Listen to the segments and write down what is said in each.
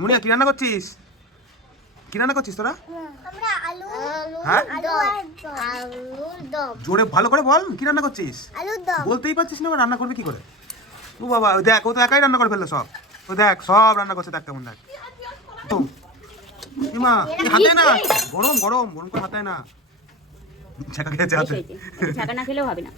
মুনিয়া কি রান্না করছিস? কি রান্না করছিস তোরা? হ্যাঁ? আলু আর দম। আলুর দম। জোরে ভালো করে বল কি রান্না করছিস? বলতেই পারছিস না এবার রান্না করবে কি করে? ও বাবা দেখ ও তো একাই রান্না করে ফেলল সব। ও দেখ সব রান্না করছে দেখ কেমন দেখ। ইমা হাতে না? গরম গরম গরম করে হাতে না। ছাকা খেয়েছে হাতে। ছাকা না খেলেও হবে না।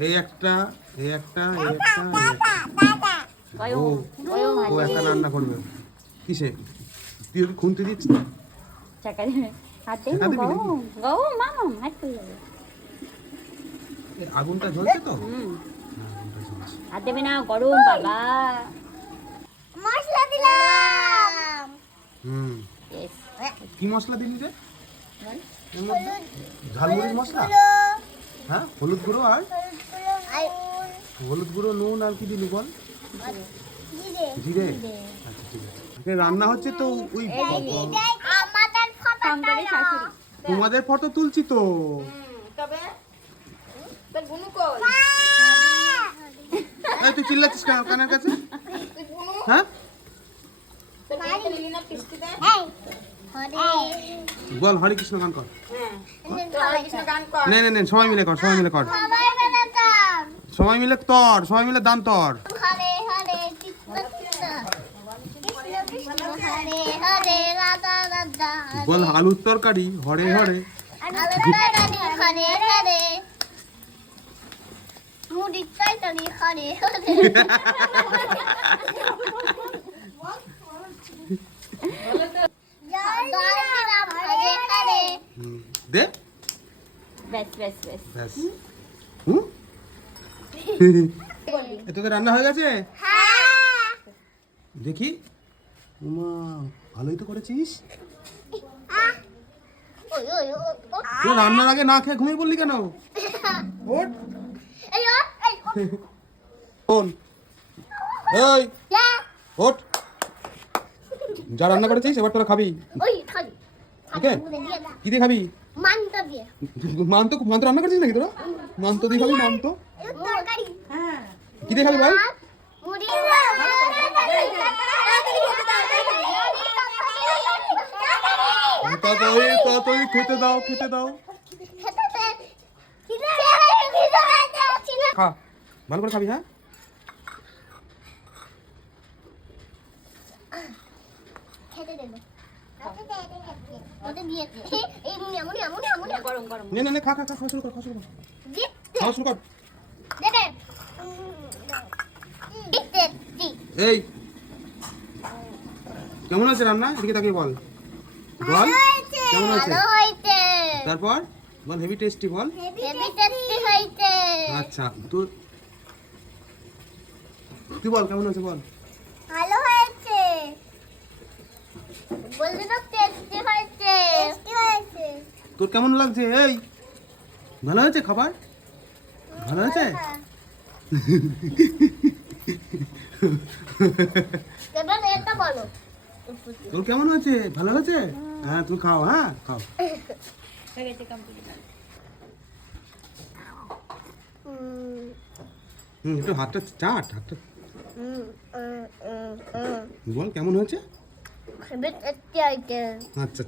এই একটা এই একটা এই একটা ও। ও একটা রান্না করবে। কিসে? তুই ওকে খুনতে দিচ্ছিস না? দেবে হাতে হাত আগুনটা জ্বলছে তো? হুম। হ্যাঁ, আগুনটা জ্বলছে। হাত দেবে না গরম বাবা। মশলা দিলাম। হুম। কি মশলা দিলি রে? ঝালমুড়ির মশলা? হ্যাঁ হলুদ গুঁড়ো আর? হলুদ গুঁড়ো নুন আর কি দিলি বল? জিরে। আচ্ছা ঠিক আছে। রান্না হচ্ছে তো ওই তোমাদের ফটো তুলছি তো। এই তুই চিল্লাচ্ছিস কেন কানের কাছে? হ্যাঁ? বল হরে কৃষ্ণ গান কর। নে নে নে সবাই মিলে কর সবাই মিলে কর। সবাই মিলে তর সবাই মিলে দান তর। হরে হরে বল আলুর তরকারি হরে হরে। দে। ব্যাস ব্যাস ব্যাস। ব্যাস। হুম? তোদের রান্না হয়ে গেছে? হ্যাঁ। দেখি। উমা ভালোই তো করেছিস। তুই রান্নার আগে না খেয়ে ঘুমিয়ে পড়লি কেন? ওঠ। এই এই। ও যা রান্না করেছিস এবার তোরা খাবি। ওকে? কি দিয়ে খাবি? মানটা দিয়ে। মান্ত মান্ত রান্না করেছিস নাকি তোরা? মান্ত দিয়ে খাবি মান্ত কি দিয়ে খাবি বল? মুড়ি তাড়াতাড়ি তাড়াতাড়ি খেতে দাও খেতে দাও। খা ভালো করে খাবি হ্যাঁ? মুনি গরম গরম নে নে নে খা খা খা শুরু কর খাওয়া শুরু কর। খাওয়া শুরু কর দেবে দিতে দি এই। কেমন আছে রান্না? এদিকে তাকিয়ে বল। বল। কেমন হয়েছে। তারপর? বল হেভি টেস্টি বল। হেভি টেস্টি হয়েছে। আচ্ছা তুই তুই বল কেমন হয়েছে বল? ভালো হয়েছে। বললি তো টেস্টি হয়েছে। টেস্টি হয়েছে। তোর কেমন লাগছে? এই। ভালো হয়েছে খাবার? ভালো হয়েছে? বলো তোর কেমন হয়েছে? ভালো হয়েছে? হ্যাঁ তুমি খাও হ্যাঁ খাও। হুম হুম একটু হাতটা চাট হাতটা। বল কেমন হয়েছে? আচ্ছা